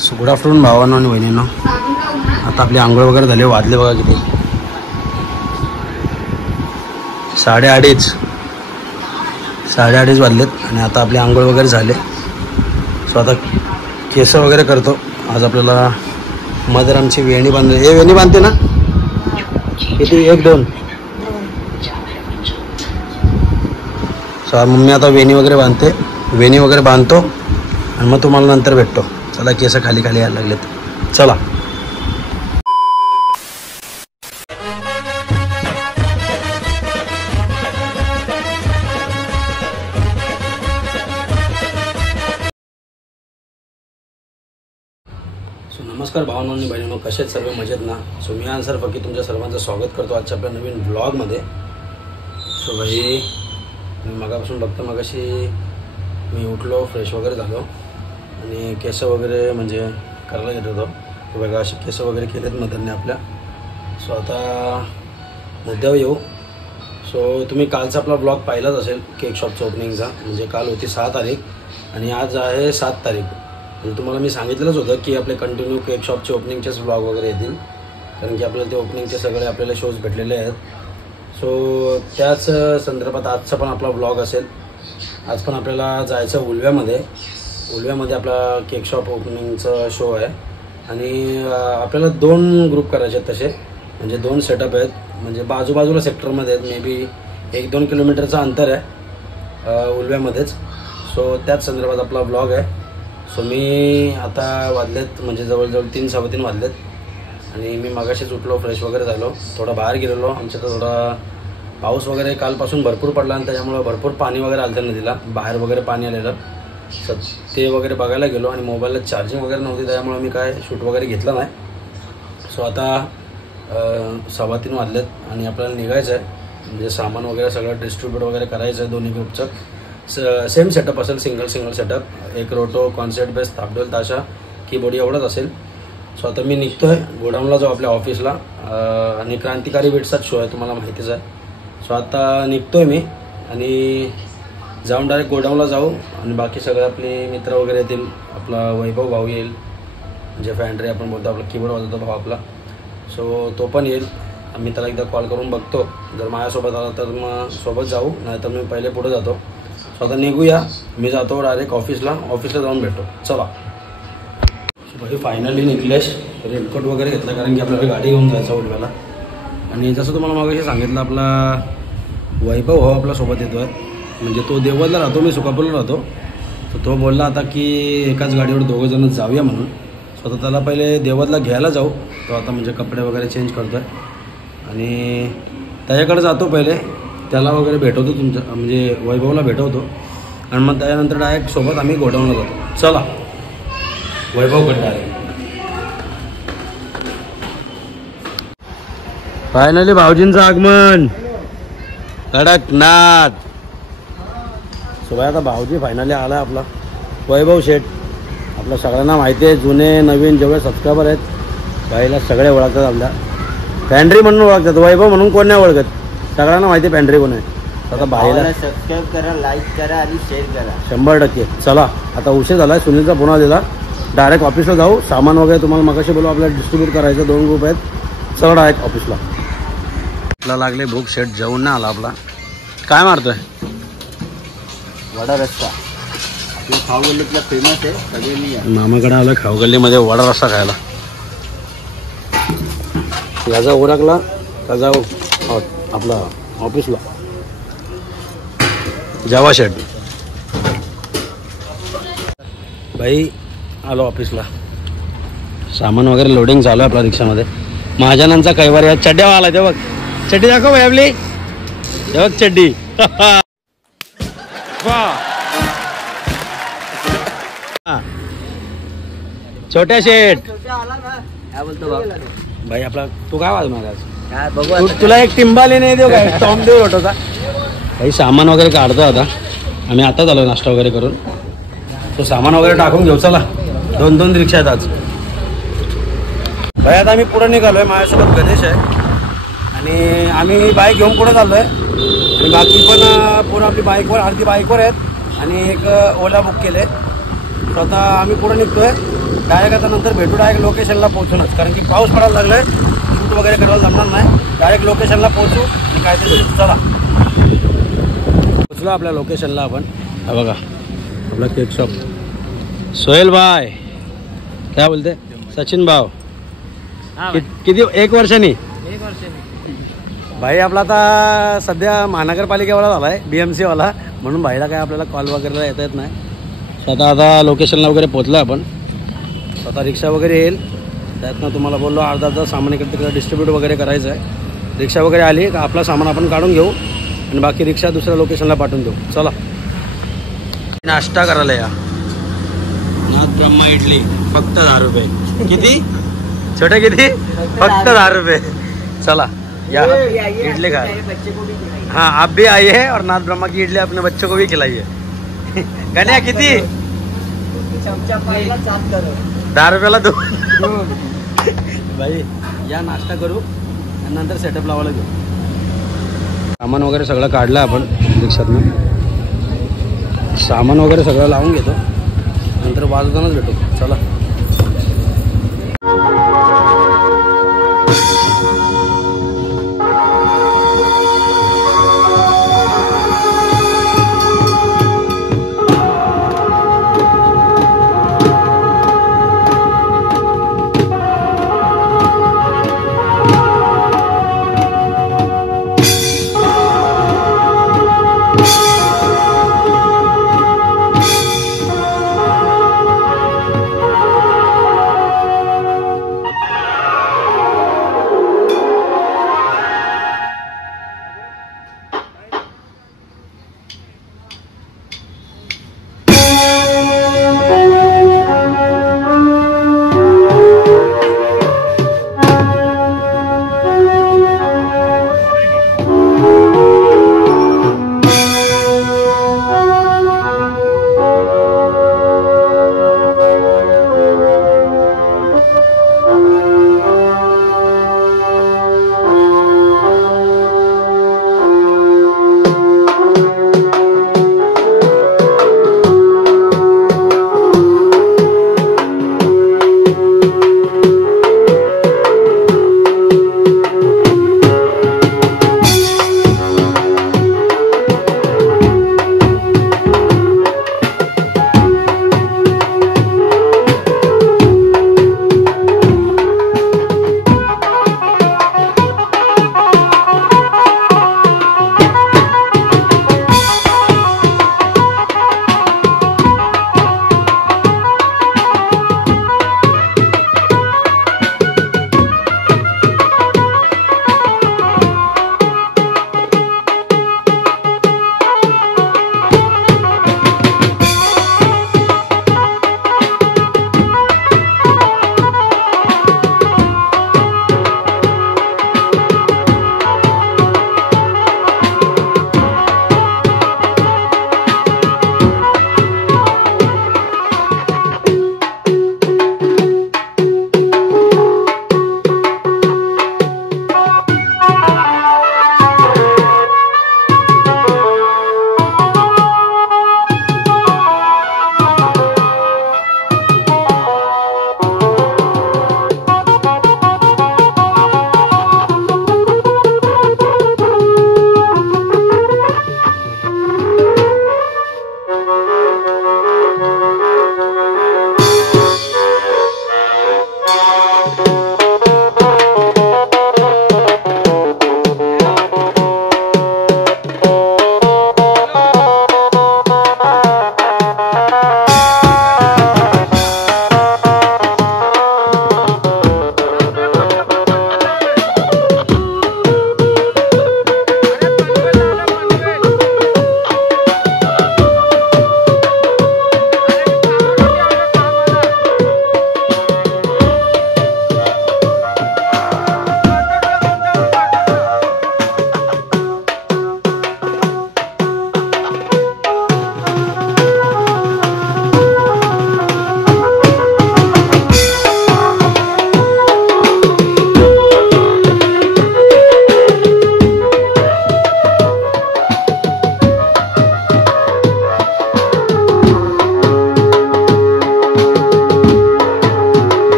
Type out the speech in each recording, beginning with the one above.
So good afternoon भावांनो आणि बहिणींनो. आता आपली आंघोळ वगैरे झाली. वाजले बघा किती, 8:30 वाजलेत आणि आता आपली आंघोळ वगैरे झाले. सो आता केस वगैरे करतो. आज आपल्याला मदर आमची वेणी बांधते. हे वेणी बांधते ना किती, 1-2. सो मम्मी आता वेणी वगैरे बांधते. वेणी वगैरे बांधतो आणि मग तुम्हाला नंतर भेटतो. चला केस खाली खाली यायला लागलेत. चला नमस्कार भावांनो आणि बहिणींनो, कसे आहेत सर्व? मजेत ना? सो मी आन्सर फकी तुमच्या सर्वांचं स्वागत करतो आजच्या आपल्या नवीन व्लॉगमध्ये. सो भाई मी मगापासून बघतो, मगाशी मी उठलो, फ्रेश वगैरे झालो आणि केस वगैरे म्हणजे करायला घेत होतो. बघा असे केस वगैरे केलेत मदरने आपल्या. सो आता मुद्द्यावर येऊ. सो तुम्ही कालचा आपला ब्लॉग पाहिलाच असेल केक शॉपचा ओपनिंगचा. म्हणजे काल होती 6 तारीख आणि आज आहे 7 तारीख. म्हणजे तुम्हाला मी सांगितलंच होतं की आपले कंटिन्यू केक शॉपचे ओपनिंगचेच ब्लॉग वगैरे येतील, कारण की आपल्याला ते ओपनिंगचे सगळे आपल्याला शोज भेटलेले आहेत. सो त्याच संदर्भात आजचा पण आपला ब्लॉग असेल. आज पण आपल्याला जायचं उलव्यामध्ये आपला केक शॉप ओपनिंगचा शो आहे आणि आपल्याला 2 ग्रुप करायचे आहेत तसे. म्हणजे 2 सेटअप आहेत, म्हणजे बाजूबाजूला सेक्टरमध्ये आहेत. मे बी 1-2 किलोमीटरचं अंतर आहे उलव्यामध्येच. सो त्याच संदर्भात आपला ब्लॉग आहे. सो मी आता वाजलेत म्हणजे जवळजवळ 3-3:15 वाजलेत आणि मी मगाशीच उठलो, फ्रेश वगैरे झालो, थोडा बाहेर गेलेलो. आमच्या तर थोडा पाऊस वगैरे कालपासून भरपूर पडला आणि त्याच्यामुळं भरपूर पाणी वगैरे आलं नदीला, बाहेर वगैरे पाणी आलेलं. सो ते वगैरे बघायला गेलो आणि मोबाईलला चार्जिंग वगैरे नव्हती, त्यामुळे मी काय शूट वगैरे घेतलं नाही. सो आता 3:15 वाजलेत आणि आपल्याला निघायचं आहे. म्हणजे सामान वगैरे सगळं डिस्ट्रीब्यूट वगैरे करायचं आहे. दोन्ही ग्रुपचं सेम सेटअप असेल, सिंगल सेटअप. एक रोटो, कॉन्सर्ट बेस, थापडोल, ताशा, कीबोर्ड एवढंच असेल. सो आता मी निघतोय गोडाऊनला जाऊ आपल्या ऑफिसला. आणि क्रांतिकारी बीट्सचाच शो आहे, तुम्हाला माहितीच आहे. सो आता निघतोय मी आणि जाऊन डायरेक्ट गोडाऊनला जाऊ आणि बाकी सगळे आपले मित्र वगैरे येतील. आपला वैभव भाऊ येईल, म्हणजे फॅन्ड्री आपण बोलतो, आपला कीबोर्ड वाजवतो भाऊ आपला. सो तो पण येईल. मी त्याला एकदा कॉल करून बघतो, जर माझ्यासोबत आला तर मग सोबत जाऊ, नाही तर मी पहिले पुढे जातो. सो आता निघूया. मी जातो डायरेक्ट ऑफिसला जाऊन भेटतो. चला भाई फायनली निघलेस. रेनकोट वगैरे घेतला कारण की आपल्याला गाडी घेऊन जायचं उलव्याला. आणि जसं तुम्हाला मागाशी सांगितलं, आपला वैभव भाऊ आपला सोबत येतो आहे. म्हणजे तो देवदला राहतो, मी सुकापूरला राहतो. तर तो बोलला आता की एकाच गाडीवर 2 जण जाऊया म्हणून. सो आता त्याला पहिले देवदला घ्यायला जाऊ. तो आता म्हणजे कपडे वगैरे चेंज करतो आहे आणि त्याच्याकडे जातो. पहिले त्याला वगैरे भेटवतो, तुमचं म्हणजे वैभवला भेटवतो आणि मग त्याच्यानंतर डायरेक्ट सोबत आम्ही गोडाऊनला जातो. चला वैभवकडे डायरेक्ट. फायनली भाऊजींचं आगमन, कडकनाथ. सो आता भाऊजी फायनली आला आपला वैभव शेठ. आपल्या सगळ्यांना माहिती आहे, जुने नवीन जेवढे सबस्क्रायबर आहेत भाईला सगळे ओळखतात. आपल्या पॅन्ड्री म्हणून ओळखतात, वैभव म्हणून कोण नाही ओळखत. सगळ्यांना माहिती आहे पॅन्ड्री कोण आहे. आता भाईला सबस्क्राईब करा, लाईक करा आणि शेअर करा 100%. चला आता उशीर झाला, सुनीलचा फोन आलेला. डायरेक्ट ऑफिसला जाऊ. सामान वगैरे तुम्हाला मगाशी बोलू आपल्याला डिस्ट्रीब्यूट करायचं. 2 ग्रुप आहेत. चला डायरेक्ट ऑफिसला. आपला लागले भूक. शेट जेवण नाही आला आपला. काय मारतोय? वडा रस्सा आपल्या खाऊगल्लीतला फेमस आहे, सगळ्यांनी या. मामाकडे आलं खाऊगल्लीमध्ये वडा रस्सा खायला. याचा ओळखला का जाऊ आपला ऑफिसला. जेवा शेट. भाई आलो ऑफिसला. सामान वगैरे लोडिंग चालू आहे आपल्या रिक्षामध्ये. महाजनांचा कैवार या चड्ड्या आला. ते बघ चड्डी दाखव भाई आपली. ते बघ चड्डी. छोट्या शेठ काय बोलतो भाई आपला. तू काय वाजणार आज? काय बघू. तुला एक टिंबाली नाही देऊ काय? टॉम देऊ होता काही. सामान वगैरे काढतो आता. आम्ही आताच आलो नाश्ता वगैरे करून. तो सामान वगैरे टाकून घेऊ. चला 2 रिक्षा आहेत आज. भाई आता आम्ही पुढे निघालोय. माझ्यासोबत गणेश आहे आणि आम्ही बाईक घेऊन पुढे चाललोय आणि बाकी पण पूर्ण आपली बाईकवर, अर्धी बाईकवर आहेत आणि एक ओला बुक केले. तर आता आम्ही पुढे निघतोय डायरेक्ट आता नंतर भेटू डायरेक्ट लोकेशनला पोहोचूनच, कारण की पाऊस पडायला लागलाय, शूट वगैरे करायला जमणार नाही. डायरेक्ट लोकेशनला पोहोचू आणि काहीतरी चला. पोचलो आपल्या लोकेशनला आपण. हा बघा आपला केक शॉप. सोहेल भाई काय बोलते? सचिन भाव किती 1 वर्षांनी भाई आपला आता सध्या महानगरपालिकेवाला झाला आहे, BMC वाला, म्हणून भाईला काय आपल्याला कॉल वगैरे येता येत नाही. स्वतः आता लोकेशनला वगैरे पोचलो आपण. स्वतः रिक्षा वगैरे येईल, त्यातनं तुम्हाला बोललो अर्धा सामान इकडे तिकडे डिस्ट्रीब्यूट वगैरे करायचं आहे. रिक्षा वगैरे आली का आपला सामान आपण काढून घेऊ आणि बाकी रिक्षा दुसऱ्या लोकेशनला पाठवून देऊ. चला नाश्ता करायला या. नाथ ब्रह्मा इडली फक्त 10 रुपये. किती छोटे? किती? फक्त 10 रुपये. चला या इडली खा. हाँ आप भी आइए और नाथ ब्रह्मा की इडली अपने बच्चों को भी खिलाइए. गण्या किती? 10 रुपयाला 2. भाई या नाश्ता करू आणि नंतर सेटअप लावायला घेऊ. सामान वगैरे सगळं काढलं आपण रिक्षातनं. सामान वगैरे सगळं लावून घेतो, नंतर वाजतानाच भेटू. चला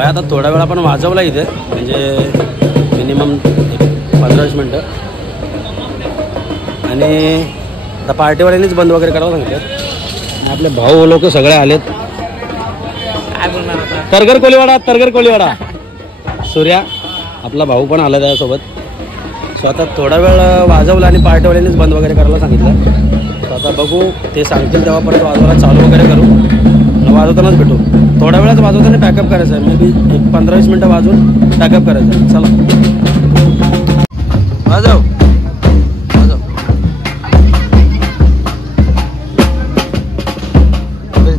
भाई आता थोडा वेळ आपण वाजवला इथे, म्हणजे मिनिमम 15-20 मिनटं. आणि आता पार्टीवाल्यांनीच बंद वगैरे करावं सांगितलं. आणि आपले भाऊ लोक सगळे आलेत. काय बोलणार आता? तरगर कोळीवाडा सूर्या आपला भाऊ पण आला त्यासोबत. सो आता थोडा वेळ वाजवला आणि पार्टीवाल्यांनीच बंद वगैरे करायला सांगितलं. सो आता बघू ते सांगतील तेव्हा परत वाजवायला चालू वगैरे करू. वाजवतानाच भेटू. थोड्या वेळाच वाजवताना पॅकअप करायचं आहे. मे बी एक 15-20 मिनटं वाजवून पॅकअप करायचं आहे. चला वाजव.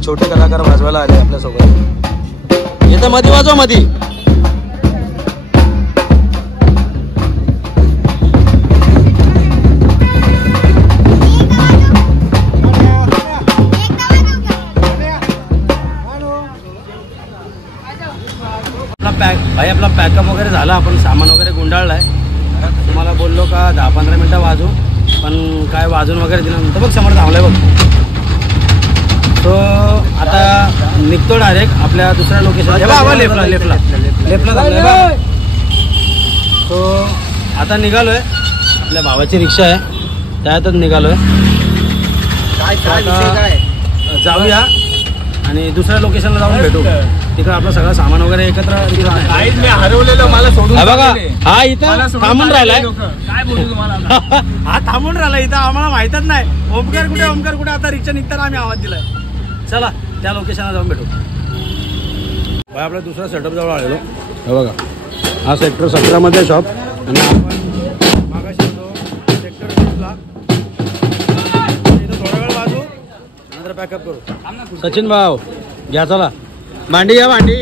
छोटे कलाकार वाजवायला आले आपल्यासोबत. येतं मध्ये वाजव मध्ये. भाई आपला पॅकअप वगैरे झाला. आपण सामान वगैरे गुंडाळलाय. तुम्हाला बोललो का 10-15 मिनटं वाजू, पण काय वाजून वगैरे दिल्यानंतर बघ समोर थांबलाय बघ. तो आता निघतो डायरेक्ट आपल्या दुसऱ्या लोकेशन. लेफ्टला. तो आता निघालोय. आपल्या भावाची रिक्षा आहे, त्यातच निघालोय. जाऊया आणि दुसऱ्या लोकेशनला जाऊन भेटू. तिकडे आपलं सगळं सामान वगैरे एकत्र. मी हरवलेलो, मला सोडून बघा. हा इथं थांबून राहिलाय. काय बोलू तुम्हाला? हा थांबून राहिला इथं. आम्हाला माहितच नाही ओमकार कुठे. आता रिक्षा निघताना आम्ही आवाज दिलाय. चला त्या लोकेशनला जाऊन भेटू. भाई आपल्या दुसऱ्या सेटअप जवळ आलेलो. हे बघा, हा सेक्टर 17 मध्ये शॉप. आणि आपण मागाशी होतो सेक्टर 20ला. इथं थोडा वेळ वाजू, नंतर पॅकअप करू. सचिन भाऊ घ्या, चला भांडी घ्या भांडी.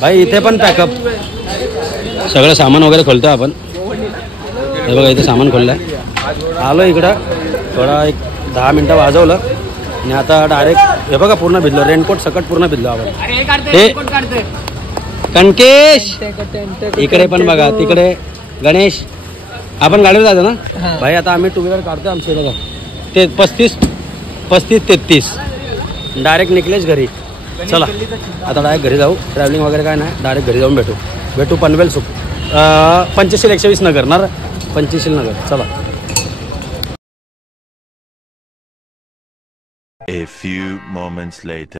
भाई इथे पण पॅकअप सगळं सामान वगैरे खोलतोय आपण. हे बघा इथे सामान खोललं आहे. आलो इकडं थोडा एक 10 मिनटं वाजवलं आणि आता डायरेक्ट हे बघा पूर्ण भिजलो. रेनकोट सकट पूर्ण भिजलो आपण. हे कणकेश इकडे पण बघा, तिकडे गणेश. आपण गाडीवर जातो ना भाई. आता आम्ही 2 व्हीलर काढतो आमचे बघा. ते 35-33 डायरेक्ट निघलेच घरी. चला आता डायरेक्ट घरी जाऊ. ट्रॅव्हलिंग वगैरे काय नाही, डायरेक्ट घरी जाऊन भेटू पनवेल सुख 85-120 नगर ना 85 नगर. चला. A few moments later.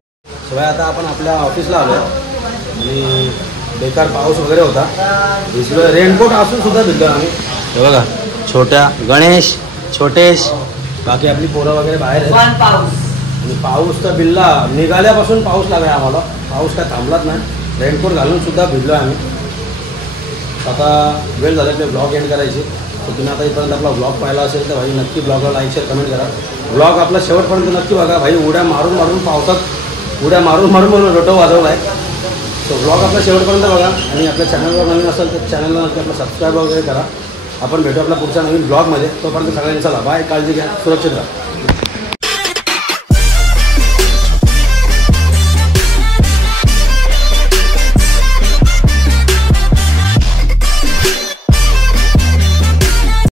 शिवाय आता आपण आपल्या ऑफिसला आलो आणि बेकार पाऊस वगैरे होता. रेनकोट असून सुद्धा भिजलो आम्ही. हे बघा छोट्या गणेश, छोटेश, बाकी आपली पोरं वगैरे बाहेर आहेत. आणि पाऊस तर बिल्ला निघाल्यापासून पाऊस लागला आम्हाला. पाऊस काय थांबलाच नाही. रेनकोट घालून सुद्धा भिजलो आम्ही. आता वेळ झाला ते ब्लॉग एंड करायची. तर तुम्ही आता इथपर्यंत आपला ब्लॉग पाहिला असेल तर भाई नक्की ब्लॉगला लाईक शेअर कमेंट करा. ब्लॉग आपला शेवटपर्यंत नक्की बघा. भाई उड्या मारून पावसात उड्या मारून रोटो वाजवला आहे. तो ब्लॉग आपला शेवटपर्यंत बघा. आणि आपल्या चॅनलवर नवीन असेल तर चॅनलला नक्की आपला सबस्क्राईब वगैरे करा. आपण भेटू आपल्या पुढच्या नवीन ब्लॉगमध्ये. तोपर्यंत सगळ्यांनी चला बाय. काळजी घ्या, सुरक्षित राहा.